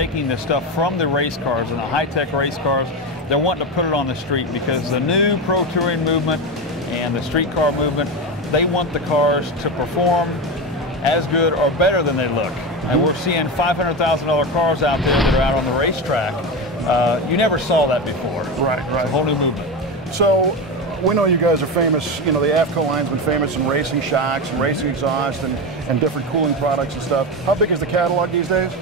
taking the stuff from the race cars and the high-tech race cars. They're wanting to put it on the street because the new pro touring movement and the street car movement, they want the cars to perform as good or better than they look. And we're seeing $500,000 cars out there that are out on the racetrack. You never saw that before. Right. It's a whole new movement. So we know you guys are famous, you know, the AFCO line's been famous in racing shocks and racing exhaust and different cooling products and stuff. How big is the catalog these days?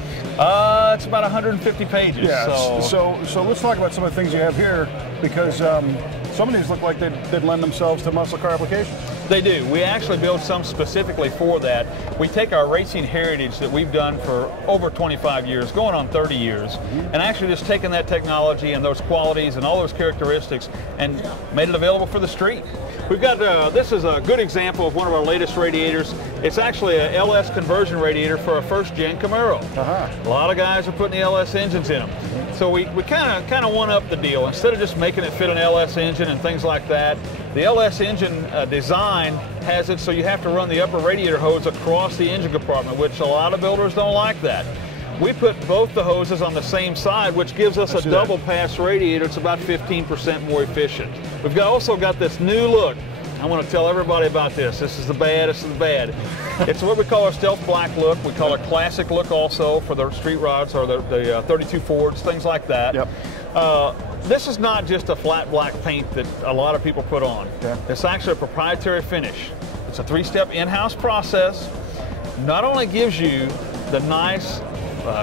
It's about 150 pages. Yeah, so let's talk about some of the things you have here, because some of these look like they'd lend themselves to muscle car applications. They do. We actually build some specifically for that. We take our racing heritage that we've done for over 25 years, going on 30 years, and actually just taken that technology and those qualities and all those characteristics and made it available for the street. We've got, this is a good example of one of our latest radiators. It's actually a LS conversion radiator for a first-gen Camaro. A lot of guys are putting the LS engines in them. So we kind of one-up the deal. Instead of just making it fit an LS engine and things like that, the LS engine design has it so you have to run the upper radiator hose across the engine compartment, which a lot of builders don't like that. We put both the hoses on the same side, which gives us a double pass radiator. It's about 15% more efficient. We've also got this new look. I want to tell everybody about this. This is the bad, this is the bad. It's what we call our stealth black look. We call it classic look also for the street rods or the 32 Fords, things like that. Yep. This is not just a flat black paint that a lot of people put on. Okay. It's actually a proprietary finish. It's a 3-step in-house process. Not only gives you the nice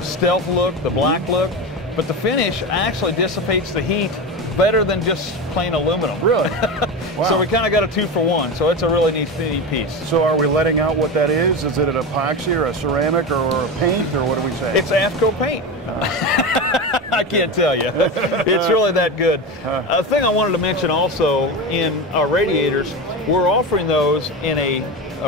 stealth look, the black look, but the finish actually dissipates the heat better than just plain aluminum. Really? Wow. So we kind of got a 2-for-1, so it's a really neat piece. So are we letting out what that is? Is it an epoxy or a ceramic or a paint, or what do we say? It's AFCO paint. I can't tell you. It's really that good. A thing I wanted to mention also, in our radiators, we're offering those in a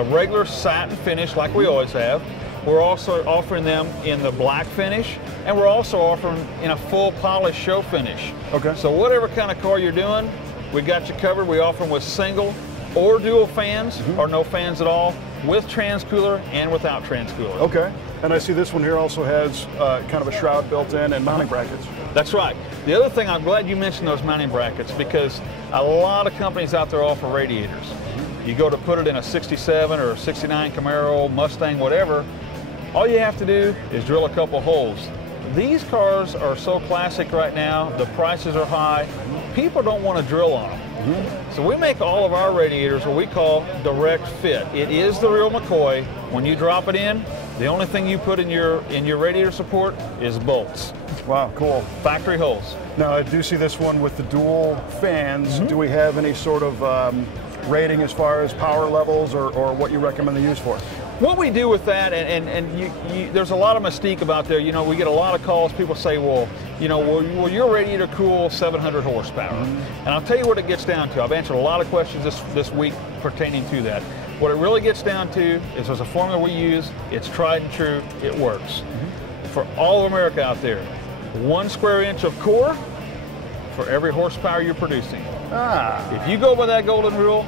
regular satin finish like we always have. We're also offering them in the black finish, and we're also offering in a full polish show finish. Okay. So whatever kind of car you're doing, we got you covered. We offer them with single or dual fans, or no fans at all, with transcooler and without transcooler. Okay. And I see this one here also has kind of a shroud built in and mounting brackets. That's right. The other thing, I'm glad you mentioned those mounting brackets, because a lot of companies out there offer radiators. You go to put it in a 67 or a 69 Camaro, Mustang, whatever, all you have to do is drill a couple holes. These cars are so classic right now, the prices are high, people don't want to drill on them. So we make all of our radiators what we call direct fit. It is the real McCoy. When you drop it in, the only thing you put in your radiator support is bolts. Wow, cool. Factory holes. Now I do see this one with the dual fans. Do we have any sort of rating as far as power levels or what you recommend the use for? What we do with that, and there's a lot of mystique about there. You know, we get a lot of calls. People say, well, you know, will your radiator cool 700 horsepower? And I'll tell you what it gets down to. I've answered a lot of questions this week pertaining to that. What it really gets down to is there's a formula we use. It's tried and true. It works. For all of America out there, 1 square inch of core for every horsepower you're producing. If you go by that golden rule,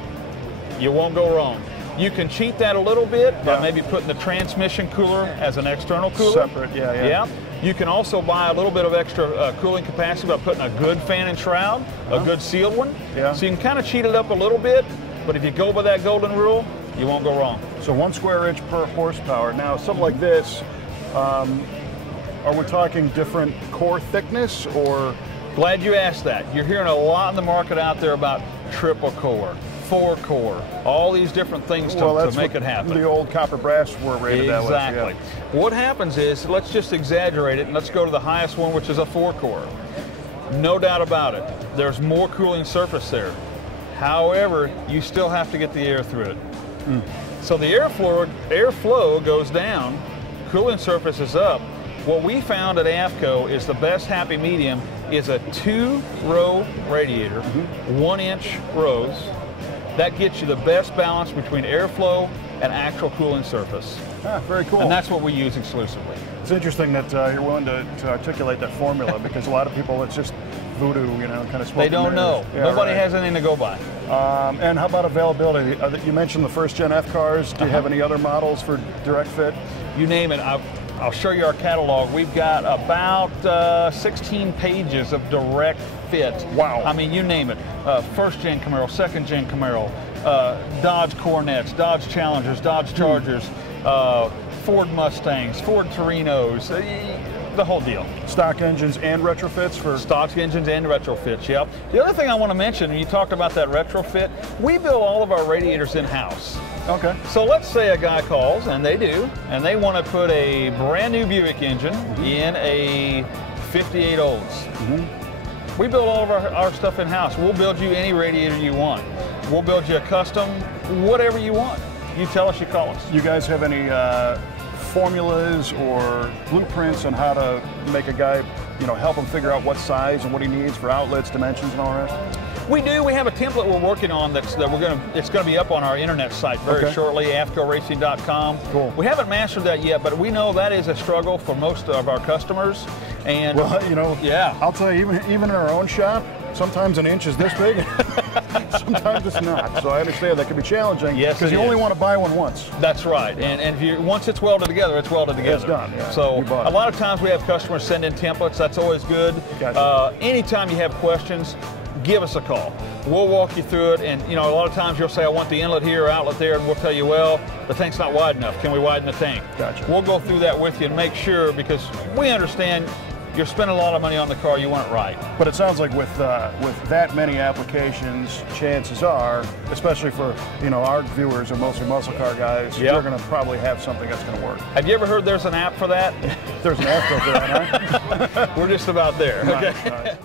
you won't go wrong. You can cheat that a little bit by maybe putting the transmission cooler as an external cooler. Separate, yeah. You can also buy a little bit of extra cooling capacity by putting a good fan and shroud, a good sealed one. So you can kind of cheat it up a little bit, but if you go by that golden rule, you won't go wrong. So 1 square inch per horsepower. Now, something like this, are we talking different core thickness or? Glad you asked that. You're hearing a lot in the market out there about triple core, 4 core, all these different things to make it happen. The old copper brass were rated that way. Exactly. What happens is, let's just exaggerate it and let's go to the highest one, which is a 4 core. No doubt about it. There's more cooling surface there. However, you still have to get the air through it. So the airflow goes down, cooling surface is up. What we found at AFCO is the best happy medium is a 2-row radiator, 1-inch rows. That gets you the best balance between airflow and actual cooling surface. Very cool. And that's what we use exclusively. It's interesting that you're willing to articulate that formula, because a lot of people, it's just voodoo, you know, kind of smoke. They don't know. Nobody has anything to go by. And how about availability? You mentioned the first-gen F cars. Do you have any other models for direct fit? You name it. I'll show you our catalog. We've got about 16 pages of direct fit. Wow. I mean, you name it. First gen Camaro, second gen Camaro, Dodge Cornettes, Dodge Challengers, Dodge Chargers, Ford Mustangs, Ford Torinos, the whole deal. Stock engines and retrofits for stock engines and retrofits, yep. The other thing I want to mention, and you talked about that retrofit, we build all of our radiators in-house. Okay. So let's say a guy calls, and they do, and they want to put a brand new Buick engine in a 58 Olds. We build all of our stuff in-house. We'll build you any radiator you want. We'll build you a custom, whatever you want. You tell us, you call us. You guys have any formulas or blueprints on how to make a guy, help him figure out what size and what he needs for outlets, dimensions, and all the rest? We do. We have a template we're working on it's going to be up on our internet site very shortly, AFCOracing.com. Cool. We haven't mastered that yet, but we know that is a struggle for most of our customers. And well, yeah, I'll tell you, even in our own shop, sometimes an inch is this big, sometimes it's not. So I understand that can be challenging. Yes, because you only want to buy one once. That's right. And once it's welded together, it's welded together. It's done. Yeah. So a lot of times we have customers send in templates. That's always good. Gotcha. Anytime you have questions, give us a call. We'll walk you through it, and a lot of times you'll say, I want the inlet here or outlet there, and we'll tell you, well, the tank's not wide enough. Can we widen the tank? Gotcha. We'll go through that with you and make sure, because we understand you're spending a lot of money on the car, you want it right. But it sounds like with that many applications, chances are, especially for our viewers are mostly muscle car guys, you're going to probably have something that's going to work. Have you ever heard there's an app for that? There's an app for that, huh? We're just about there. Nice, Okay. nice.